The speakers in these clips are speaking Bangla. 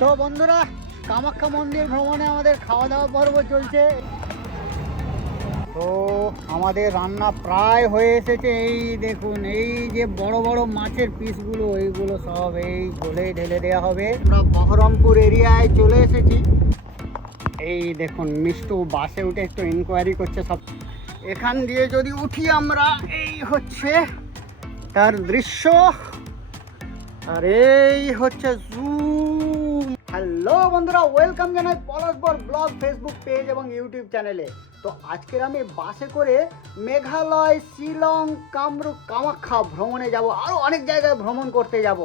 তো বন্ধুরা, কামাখ্যা মন্দির ভ্রমণে আমাদের খাওয়া দাওয়া পর্ব চলছে। তো আমাদের রান্না প্রায় হয়ে এসেছে। এই দেখুন, এই যে বড় বড় মাছের পিসগুলো, এইগুলো সব এই ঝোলে ঢেলে দেওয়া হবে। আমরা বহরমপুর এরিয়ায় চলে এসেছি। এই দেখুন, মিষ্টু বাসে উঠে একটু ইনকোয়ারি করছে সব। এখান দিয়ে যদি উঠি আমরা, এই হচ্ছে তার দৃশ্য। আর এই হচ্ছে জুম হ্যালো বন্ধুরা ওয়েলকাম জানাই পলাশবর ব্লগ ফেসবুক পেজ এবং ইউটিউব চ্যানেলে তো আজকের আমি বাসে করে মেঘালয়, শিলং, কামরূপ, কামাখ্যা ভ্রমণে যাব আরও অনেক জায়গায় ভ্রমণ করতে যাব।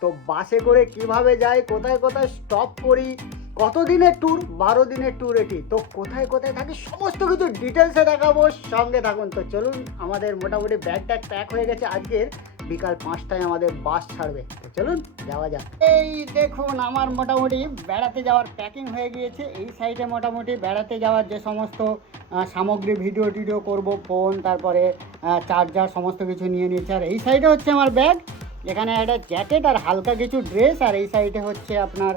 তো বাসে করে কীভাবে যাই, কোথায় কোথায় স্টপ করি, কত দিনের ট্যুর বারো দিনের ট্যুর এটি, তো কোথায় কোথায় থাকি সমস্ত কিছু ডিটেলসে দেখাবো, সঙ্গে থাকুন। তো চলুন, আমাদের মোটামুটি ব্যাগ ট্যাগ প্যাক হয়ে গেছে আজকের। বিকাল পাঁচটায় আমাদের বাস ছাড়বে। তো চলুন, যাওয়া যাক। এই দেখুন, আমার মোটামুটি বেড়াতে যাওয়ার প্যাকিং হয়ে গিয়েছে। এই সাইডে মোটামুটি বেড়াতে যাওয়ার যে সমস্ত সামগ্রী ভিডিও টিডিও করব ফোন তারপরে চার্জার সমস্ত কিছু নিয়ে নিয়েছে আর এই সাইডে হচ্ছে আমার ব্যাগ এখানে একটা জ্যাকেট আর হালকা কিছু ড্রেস আর এই সাইডে হচ্ছে আপনার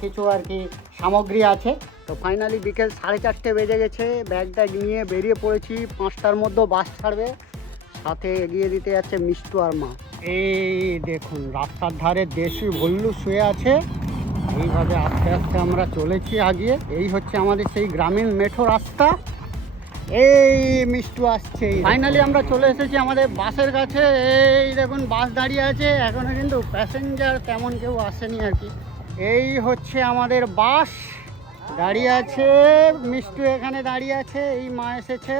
কিছু আর কি সামগ্রী আছে। তো ফাইনালি বিকেল সাড়ে চারটে বেজে গেছে। ব্যাগটা নিয়ে বেরিয়ে পড়েছি। পাঁচটার মধ্যে বাস ছাড়বে। সাথে এগিয়ে দিতে যাচ্ছে মিষ্টু আর মা। এই দেখুন, রাস্তার ধারে দেশি ভল্লু শুয়ে আছে। এইভাবে আস্তে আস্তে আমরা চলেছি আগিয়ে। এই হচ্ছে আমাদের সেই গ্রামীণ মেঠো রাস্তা। এই মিষ্টু আসছে। ফাইনালি আমরা চলে এসেছি আমাদের বাসের কাছে। এই দেখুন, বাস দাঁড়িয়ে আছে। এখনও কিন্তু প্যাসেঞ্জার তেমন কেউ আসেনি আর কি। এই হচ্ছে আমাদের বাস। দাঁড়িয়ে আছে মিষ্টু এখানে দাঁড়িয়ে আছে এই মা এসেছে।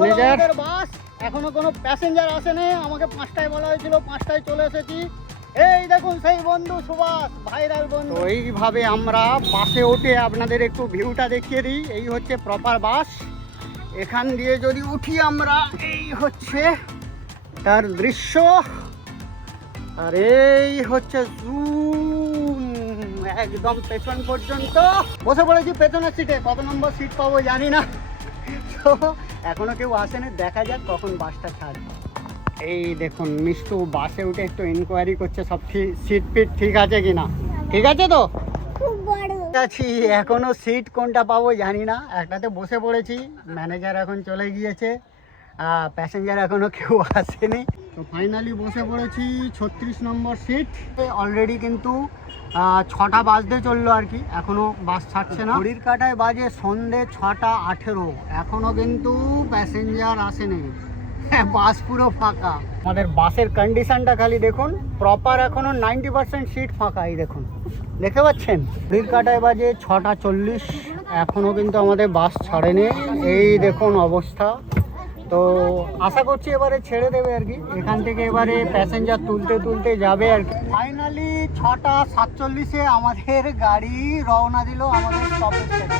Manager bus. এখনও কোনো প্যাসেঞ্জার আসেনি আমাকে পাঁচটায় বলা হয়েছিল পাঁচটায় চলে এসেছি। এই দেখুন সেই বন্ধু সুভাষ ভাইরাল বন্ধু। এইভাবে আমরা বাসে উঠে আপনাদের একটু ভিউটা দেখিয়ে দিই। এই হচ্ছে প্রপার বাস। এখান দিয়ে যদি উঠি আমরা এই হচ্ছে তার দৃশ্য। আর এই হচ্ছে জুম একদম পেছন পর্যন্ত। বসে পড়েছি পেছনের সিটে কত নম্বর সিট পাবো জানি না। তো এখনও কেউ আসেনি। দেখা যাক কখন বাসটা ছাড়বে। এই দেখুন মিষ্টু বাসে উঠে একটু ইনকোয়ারি করছে সব সিট ফিট ঠিক আছে কিনা? ঠিক আছে তো? আছি এখনও সিট কোনটা পাবো জানি না। একটাতে বসে পড়েছি ম্যানেজার এখন চলে গিয়েছে। প্যাসেঞ্জার এখনও কেউ আসেনি। তো ফাইনালি বসে পড়েছি ছত্রিশ নম্বর সিট অলরেডি কিন্তু ছটা বাজতে চলল আর কি এখনও বাস ছাড়ছে না। ঘড়ির কাটায় বাজে সন্ধে ছটা আঠেরো এখনও কিন্তু প্যাসেঞ্জার আসেনি। হ্যাঁ বাস পুরো ফাঁকা। আমাদের বাসের কন্ডিশনটা খালি দেখুন প্রপার এখনও নাইনটি পার্সেন্ট সিট ফাঁকা এই দেখুন। দেখতে পাচ্ছেন? ঘড়ির কাটায় বাজে ছটা চল্লিশ এখনও কিন্তু আমাদের বাস ছাড়েনি। এই দেখুন অবস্থা। তো আশা করছি এবারে ছেড়ে দেবে আর কি। এখান থেকে এবারে প্যাসেঞ্জার তুলতে তুলতে যাবে আর কি। ফাইনালি ছটা সাতচল্লিশে আমাদের গাড়ি রওনা দিল আমাদের স্টপেজ থেকে।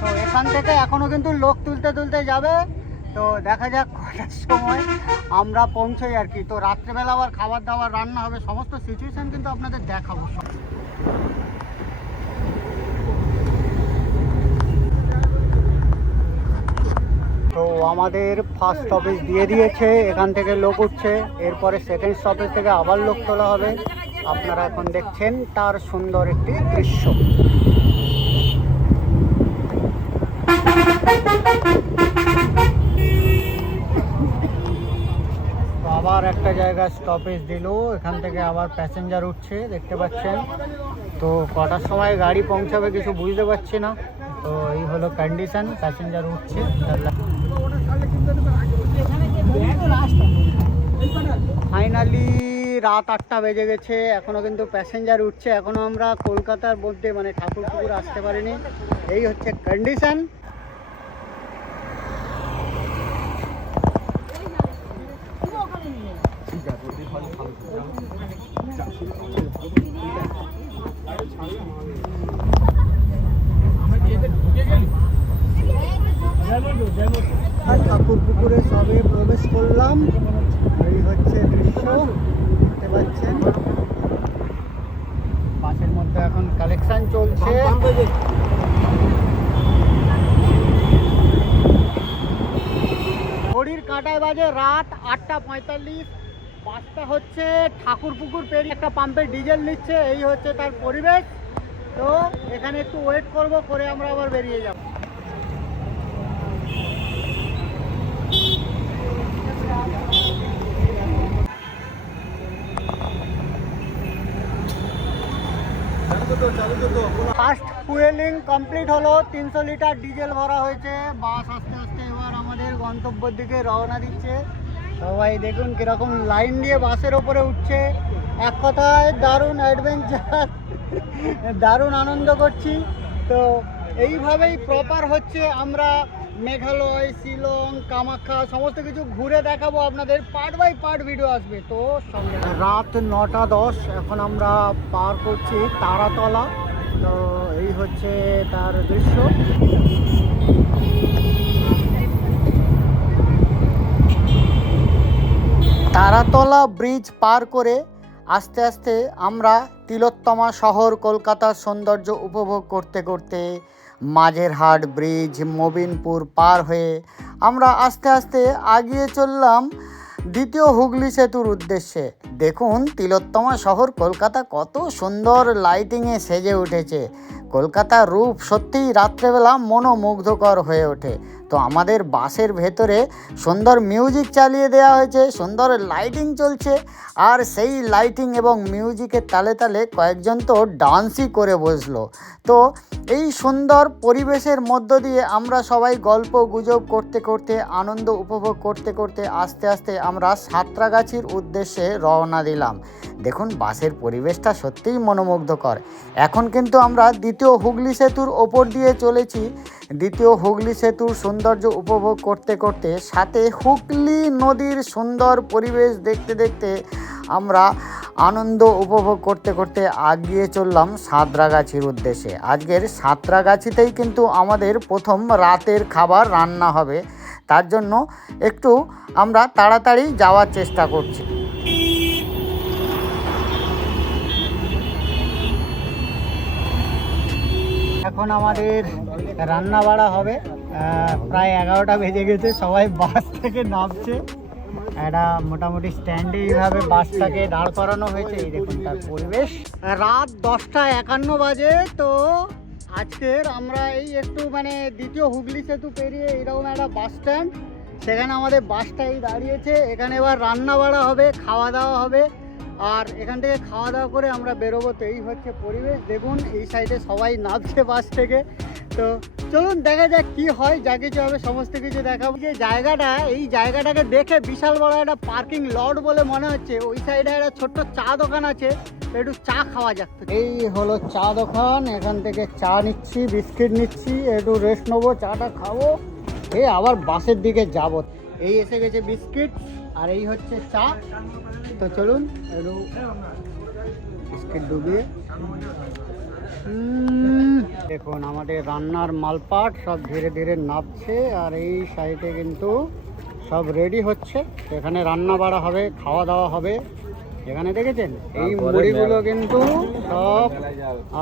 তো এখান থেকে এখনও কিন্তু লোক তুলতে তুলতে যাবে। তো দেখা যাক কটার সময় আমরা পৌঁছই আর কি। তো রাত্রেবেলা আবার খাবার দাবার, রান্না হবে, সমস্ত সিচুয়েশান কিন্তু আপনাদের দেখাবো। তো আমাদের ফার্স্ট স্টপেজ দিয়ে দিয়েছে, এখান থেকে লোক উঠছে। এরপরে সেকেন্ড স্টপেজ থেকে আবার লোক তোলা হবে। আপনারা এখন দেখছেন তার সুন্দর একটি দৃশ্য। আবার একটা জায়গায় স্টপেজ দিল। এখান থেকে আবার প্যাসেঞ্জার উঠছে, দেখতে পাচ্ছেন। তো কটার সময় গাড়ি পৌঁছাবে কিছু বুঝতে পারছি না। তো এই হলো কন্ডিশন প্যাসেঞ্জার উঠছে। ফাইনালি রাত আটটা বেজে গেছে। এখনও কিন্তু প্যাসেঞ্জার উঠছে। এখনও আমরা কলকাতার মধ্যে মানে ঠাকুরপুকুর আসতে পারিনি। এই হচ্ছে কন্ডিশন ঠাকুর পুকুরে সবে প্রবেশ করলাম। এই হচ্ছে দৃশ্য। দেখতে পাচ্ছেন? বাসের মধ্যে এখন কালেকশন চলছে। ঘড়ির কাঁটায় বাজে রাত আটটা পঁয়তাল্লিশ। বাসটা হচ্ছে ঠাকুর পুকুর পেরিয়ে একটা পাম্পে ডিজেল নিচ্ছে। এই হচ্ছে তার পরিবেশ। তো এখানে একটু ওয়েট করব, করে আমরা আবার বেরিয়ে যাব। ফার্স্ট ফুয়েলিং কমপ্লিট হলো, তিনশো লিটার ডিজেল ভরা হয়েছে। বাস আস্তে আস্তে এবার আমাদের গন্তব্যের দিকে রওনা দিচ্ছে। সবাই দেখুন কীরকম লাইন দিয়ে বাসের ওপরে উঠছে। এক কথায় দারুণ অ্যাডভেঞ্চার দারুণ আনন্দ করছি। তো এইভাবেই প্রপার হচ্ছে আমরা মেঘালয়, শিলং, কামাখ্যা, সমস্ত কিছু ঘুরে দেখাবো আপনাদের। পার্ট বাই পার্ট ভিডিও আসবে, তো রাত নটা দশ, এখন আমরা পার করছি তারাতলা। তো এই হচ্ছে তার দৃশ্য। তারাতলা ব্রিজ পার করে আস্তে আস্তে আমরা তিলোত্তমা শহর, কলকাতার সৌন্দর্য উপভোগ করতে করতে মাঝেরহাট ব্রিজ, মবিনপুর পার হয়ে আমরা আস্তে আস্তে আগিয়ে চললাম দ্বিতীয় হুগলি সেতুর উদ্দেশ্যে। দেখুন, তিলোত্তমা শহর কলকাতা কত সুন্দর লাইটিংয়ে সেজে উঠেছে। কলকাতার রূপ সত্যিই রাত্রেবেলা মনোমুগ্ধকর হয়ে ওঠে। তো আমাদের বাসের ভেতরে সুন্দর মিউজিক চালিয়ে দেওয়া হয়েছে, সুন্দর লাইটিং চলছে, আর সেই লাইটিং এবং মিউজিকের তালে তালে কয়েকজন তো ডান্সই করে বসল। তো এই সুন্দর পরিবেশের মধ্য দিয়ে আমরা সবাই গল্প গুজব করতে করতে, আনন্দ উপভোগ করতে করতে, আস্তে আস্তে আমরা সাঁতরাগাছির উদ্দেশ্যে রওনা দিলাম। দেখুন, বাসের পরিবেশটা সত্যিই মনোমুগ্ধকর। এখন কিন্তু আমরা দ্বিতীয় হুগলি সেতুর ওপর দিয়ে চলেছি। দ্বিতীয় হুগলি সেতুর সৌন্দর্য উপভোগ করতে করতে সাথে হুগলি নদীর সুন্দর পরিবেশ দেখতে দেখতে আমরা আনন্দ উপভোগ করতে করতে আগিয়ে চললাম সাঁতরাগাছির উদ্দেশ্যে। আজকের সাঁতরাগাছিতেই কিন্তু আমাদের প্রথম রাতের খাবার রান্না হবে। তার জন্য একটু আমরা তাড়াতাড়ি যাওয়ার চেষ্টা করছি। এখন আমাদের রান্না বাড়া হবে প্রায় এগারোটা বেজে গেছে, সবাই বাস থেকে নামছে। একটা মোটামুটি স্ট্যান্ডে এইভাবে বাসটাকে দাঁড় করানো হয়েছে, এই দেখুন তার পরিবেশ। রাত দশটা একান্ন বাজে, তো আজকের আমরা এই একটু মানে দ্বিতীয় হুগলি সেতু পেরিয়ে এইরকম একটা বাস স্ট্যান্ড সেখানে আমাদের বাসটা এই দাঁড়িয়েছে। এখানে এবার রান্না বাড়া হবে, খাওয়া দাওয়া হবে। আর এখান থেকে খাওয়া দাওয়া করে আমরা বেরোবো। তো এই হচ্ছে পরিবেশ। দেখুন, এই সাইডে সবাই নামছে বাস থেকে। তো চলুন, দেখা যাক কি হয়। যা কিছু হবে, সমস্ত কিছু দেখাবো। যে জায়গাটা, এই জায়গাটাকে দেখে বিশাল বড় একটা পার্কিং লট বলে মনে হচ্ছে। ওই সাইডে একটা ছোট্ট চা দোকান আছে। একটু চা খাওয়া যাক এই হলো চা দোকান। এখান থেকে চা নিচ্ছি, বিস্কিট নিচ্ছি, একটু রেস্ট নেব, চাটা খাব। এই আবার বাসের দিকে যাব। এই এসে গেছে বিস্কিট। আর এই হচ্ছে চা। তো চলুন ডুবিয়ে। দেখুন, আমাদের রান্নার মালপাট সব ধীরে ধীরে নাবছে আর এই সাইডে কিন্তু সব রেডি হচ্ছে। এখানে রান্না বাড়া হবে, খাওয়া দাওয়া হবে। এখানে দেখেছেন? এই মুড়িগুলো কিন্তু সব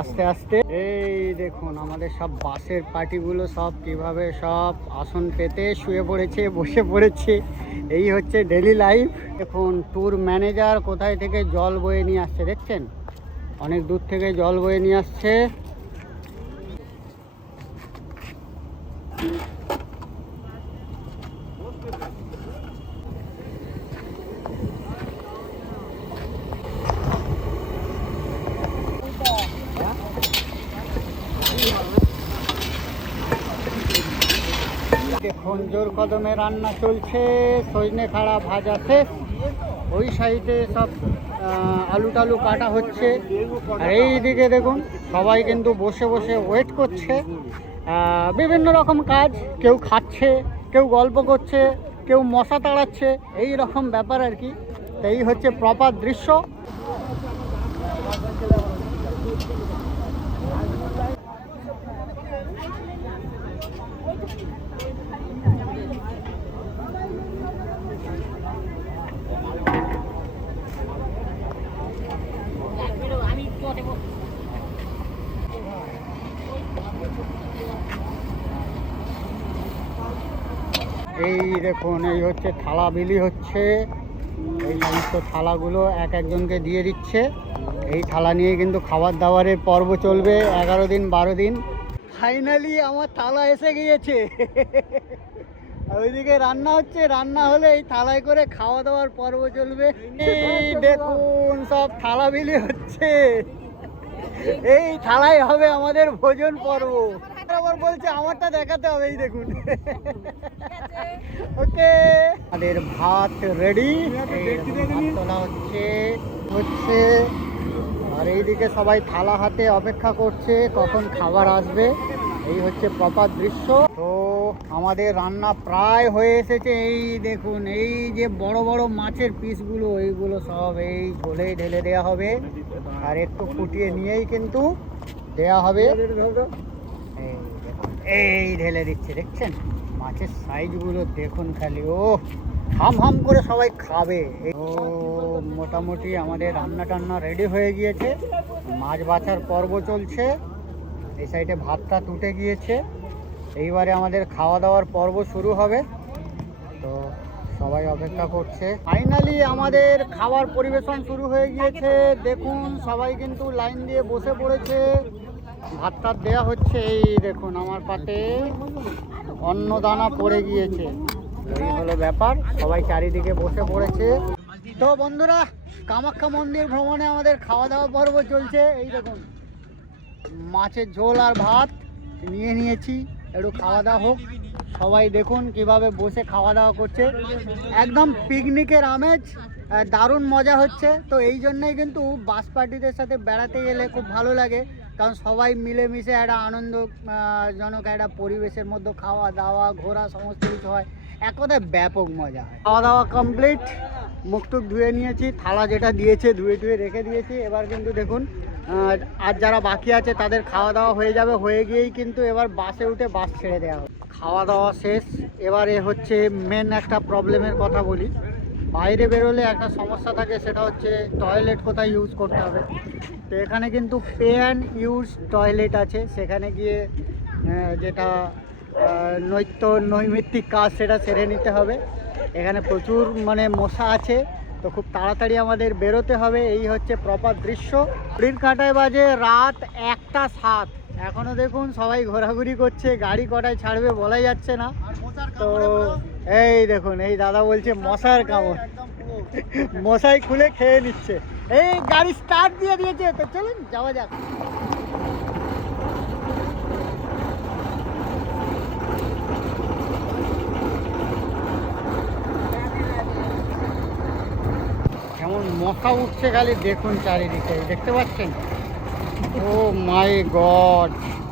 আস্তে আস্তে এই দেখুন আমাদের সব বাসের পার্টিগুলো সব কীভাবে সব আসন পেতে শুয়ে পড়েছে বসে পড়েছে। এই হচ্ছে ডেলি লাইফ এখন ট্যুর ম্যানেজার কোথায় থেকে জল বয়ে নিয়ে আসছে দেখছেন? অনেক দূর থেকে জল বয়ে নিয়ে আসছে। দেখুন জোর কদমে রান্না চলছে, সজনে খাড়া ভাজা শেষ। ওই সাইডে সব আলু টালু কাটা হচ্ছে। আর এই দিকে দেখুন, সবাই কিন্তু বসে বসে ওয়েট করছে। বিভিন্ন রকম কাজ, কেউ খাচ্ছে, কেউ গল্প করছে, কেউ মশা তাড়াচ্ছে, এই রকম ব্যাপার আর কি। তো এই হচ্ছে প্রপার দৃশ্য। এই দেখুন, এই হচ্ছে থালা, বিলি হচ্ছে। এই সমস্ত থালাগুলো এক একজনকে দিয়ে দিচ্ছে। এই থালা নিয়ে কিন্তু খাবার দাবারের পর্ব চলবে। এগারো দিন, বারো দিন। ফাইনালি আমার থালা এসে গিয়েছে। ওইদিকে রান্না হচ্ছে, রান্না হলে এই থালায় করে খাওয়া দাওয়ার পর্ব চলবে। দেখুন, সব থালা বিলি হচ্ছে। এই থালাই হবে আমাদের ভোজন পর্ব। আবার বলছে, আমারটা দেখাতে হবে, এই দেখুন। ওকে। আমাদের ভাত রেডি হচ্ছে হচ্ছে আর এইদিকে সবাই থালা হাতে অপেক্ষা করছে, কখন খাবার আসবে, এই হচ্ছে প্রপার দৃশ্য। তো আমাদের রান্না প্রায় হয়ে এসেছে, এই দেখুন, এই যে বড় বড় মাছের পিসগুলো, এইগুলো সব এই ঝোলে ঢেলে দেওয়া হবে। আর একটু ফুটিয়ে নিয়েই কিন্তু দেয়া হবে। এই ঢেলে দিচ্ছে, দেখছেন? মাছের সাইজগুলো দেখুন খালি ও হাম হাম করে সবাই খাবে। ও মোটামুটি আমাদের রান্না টান্না রেডি হয়ে গিয়েছে। মাছ বাছার পর্ব চলছে। এই সাইডে ভাতটা তুটে গিয়েছে। এইবারে আমাদের খাওয়া দাওয়ার পর্ব শুরু হবে। তো সবাই অপেক্ষা করছে। ফাইনালি আমাদের খাবার পরিবেশন শুরু হয়ে গিয়েছে। দেখুন, সবাই কিন্তু লাইন দিয়ে বসে পড়েছে। ভাত টাত দেওয়া হচ্ছে। এই দেখুন, আমার পাতে অন্নদানা পড়ে গিয়েছে। এই হলো ব্যাপার সবাই চারিদিকে বসে পড়েছে। তো বন্ধুরা কামাখ্যা মন্দির ভ্রমণে আমাদের খাওয়া দাওয়া পর্ব চলছে। এই দেখুন মাছের ঝোল আর ভাত নিয়ে নিয়েছি একটু খাওয়া দাওয়া হোক। সবাই দেখুন কীভাবে বসে খাওয়া দাওয়া করছে। একদম পিকনিকের আমেজ দারুণ মজা হচ্ছে। তো এই জন্যই কিন্তু বাস পার্টিদের সাথে বেড়াতে গেলে খুব ভালো লাগে। কারণ সবাই মিলেমিশে একটা আনন্দ আহ, জনক একটা পরিবেশের মধ্যে খাওয়া দাওয়া ঘোরা সমস্ত কিছু হয়। এক ব্যাপক মজা হয়। খাওয়া দাওয়া কমপ্লিট মুখ টুক ধুয়ে নিয়েছি, থালা যেটা দিয়েছে ধুয়ে ধুয়ে রেখে দিয়েছি। এবার কিন্তু দেখুন আর যারা বাকি আছে তাদের খাওয়া দাওয়া হয়ে যাবে, হয়ে গিয়েই কিন্তু এবার বাসে উঠে বাস ছেড়ে দেওয়া খাওয়া দাওয়া শেষ, এবারে হচ্ছে মেন একটা প্রবলেমের কথা বলি। বাইরে বেরোলে একটা সমস্যা থাকে, সেটা হচ্ছে টয়লেট কোথায় ইউজ করতে হবে। তো এখানে কিন্তু পে অ্যান্ড ইউজ টয়লেট আছে। সেখানে গিয়ে যেটা নৈত্য নৈমিত্তিক কাজ সেটা সেরে নিতে হবে। এখানে প্রচুর মানে মশা আছে তো খুব তাড়াতাড়ি আমাদের বেরোতে হবে। এই হচ্ছে প্রপার দৃশ্য। ঘড়ির কাঁটায় বাজে রাত একটা সাত। এখনও দেখুন সবাই ঘোরাঘুরি করছে গাড়ি কটায় ছাড়বে বলাই যাচ্ছে না। তো এই দেখুন এই দাদা বলছে মশার কামড়। মশাই খুলে খেয়ে নিচ্ছে। এই গাড়ি স্টার্ট দিয়ে দিয়েছে তো চলুন যাওয়া যাক। মশা উঠছে খালি, দেখুন চারিদিকে, দেখতে পাচ্ছেন? ও মাই গড,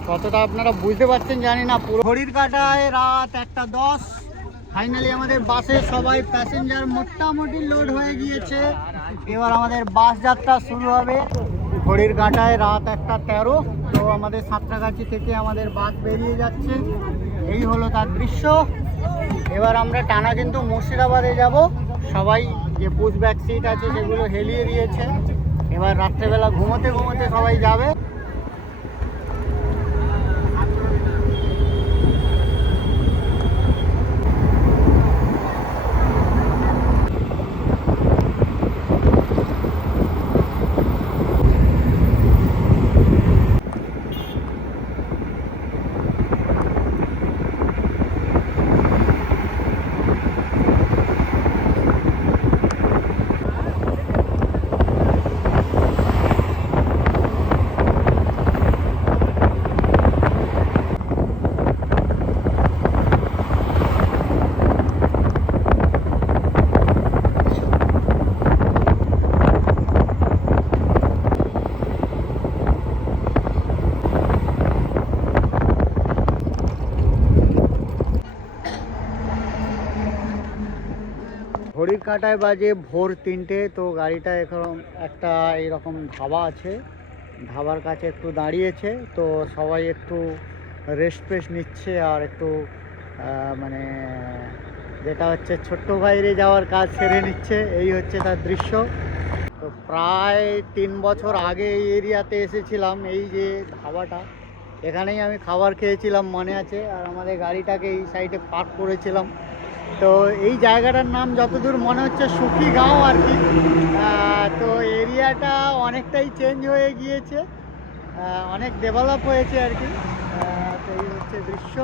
কতটা আপনারা বুঝতে পারছেন জানি না, পুরো ঘড়ির কাটায় রাত একটা দশ। ফাইনালি আমাদের বাসে সবাই প্যাসেঞ্জার মোটামুটি লোড হয়ে গিয়েছে। এবার আমাদের বাস যাত্রা শুরু হবে। ঘড়ির কাটায় রাত একটা তেরো, তো আমাদের সাঁতরাগাছি থেকে আমাদের বাস বেরিয়ে যাচ্ছে। এই হলো তার দৃশ্য। এবার আমরা টানা কিন্তু মুর্শিদাবাদে যাব। সবাই যে পুশ ব্যাক সিট আছে সেগুলো হেলিয়ে দিয়েছে। এবার রাত্রেবেলা ঘুমোতে ঘুমোতে সবাই যাবে। ঘড়ির কাঁটায় বাজে ভোর তিনটে, তো গাড়িটা এখন একটা এরকম ধাবা আছে। ধাবার কাছে একটু দাঁড়িয়েছে, তো সবাই একটু রেস্ট ফেস্ট নিচ্ছে আর একটু মানে যেটা হচ্ছে ছোট্ট বাইরে যাওয়ার কাজ সেরে নিচ্ছে, এই হচ্ছে তার দৃশ্য। তো প্রায় তিন বছর আগে এই এরিয়াতে এসেছিলাম, এই যে ধাবাটা। এখানেই আমি খাবার খেয়েছিলাম, মনে আছে। আর আমাদের গাড়িটাকে এই সাইডে পার্ক করেছিলাম। তো এই জায়গাটার নাম যতদূর মনে হচ্ছে সুখী গাঁও আর কি। তো এরিয়াটা অনেকটাই চেঞ্জ হয়ে গিয়েছে অনেক ডেভেলপ হয়েছে আর কি। তো এই হচ্ছে দৃশ্য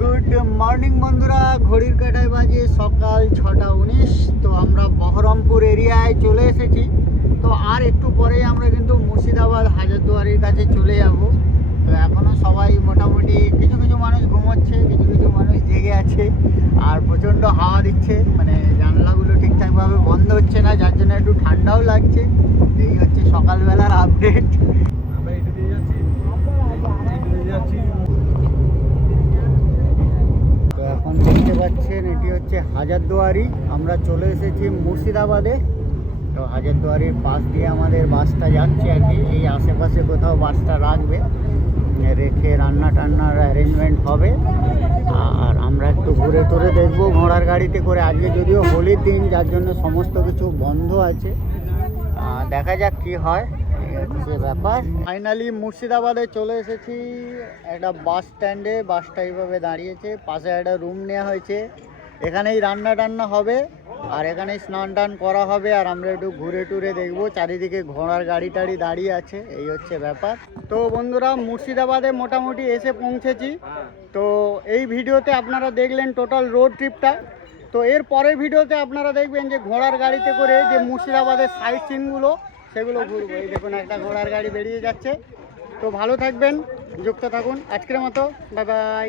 গুড মর্নিং বন্ধুরা ঘড়ির কাটায় বাজে সকাল ছটা উনিশ তো আমরা বহরমপুর এরিয়ায় চলে এসেছি তো আর একটু পরেই আমরা কিন্তু মুর্শিদাবাদ হাজারদুয়ারির কাছে চলে যাব। তো এখনও সবাই মোটামুটি কিছু কিছু মানুষ ঘুমোচ্ছে কিছু কিছু মানুষ জেগে আছে আর প্রচণ্ড হাওয়া দিচ্ছে। মানে জানলাগুলো ঠিকঠাকভাবে বন্ধ হচ্ছে না যার জন্য একটু ঠান্ডাও লাগছে। এই হচ্ছে সকালবেলার আপডেট। আমরা এটা দিয়ে যাচ্ছি যাচ্ছি। তো এখন দেখতে পাচ্ছেন এটি হচ্ছে হাজারদুয়ারি। আমরা চলে এসেছি মুর্শিদাবাদে। তো হাজারদুয়ারির পাশ দিয়ে আমাদের বাসটা যাচ্ছে আর কি। এই আশেপাশে কোথাও বাসটা রাখবে। রেখে রান্না টান্নার অ্যারেঞ্জমেন্ট হবে। আর আমরা একটু ঘুরে টুরে দেখব ঘোড়ার গাড়িতে করে। আজকে যদিও হোলির দিন, যার জন্য সমস্ত কিছু বন্ধ আছে। দেখা যাক কি হয়। ব্যাপার। ফাইনালি মুর্শিদাবাদে চলে এসেছি। একটা বাস স্ট্যান্ডে বাসটা এইভাবে দাঁড়িয়েছে। পাশে একটা রুম নেওয়া হয়েছে। এখানেই রান্না টান্না হবে। আর এখানে স্নান টান করা হবে আর আমরা একটু ঘুরে টুরে দেখব। চারিদিকে ঘোড়ার গাড়ি টাড়ি দাঁড়িয়ে আছে, এই হচ্ছে ব্যাপার। তো বন্ধুরা, মুর্শিদাবাদে মোটামুটি এসে পৌঁছেছি। তো এই ভিডিওতে আপনারা দেখলেন টোটাল রোড ট্রিপটা। তো এর পরের ভিডিওতে আপনারা দেখবেন যে ঘোড়ার গাড়িতে করে যে মুর্শিদাবাদের সাইট সিনগুলো সেগুলো ঘুরবো। এই দেখুন, একটা ঘোড়ার গাড়ি বেরিয়ে যাচ্ছে। তো ভালো থাকবেন, যুক্ত থাকুন। আজকের মতো বাই বাই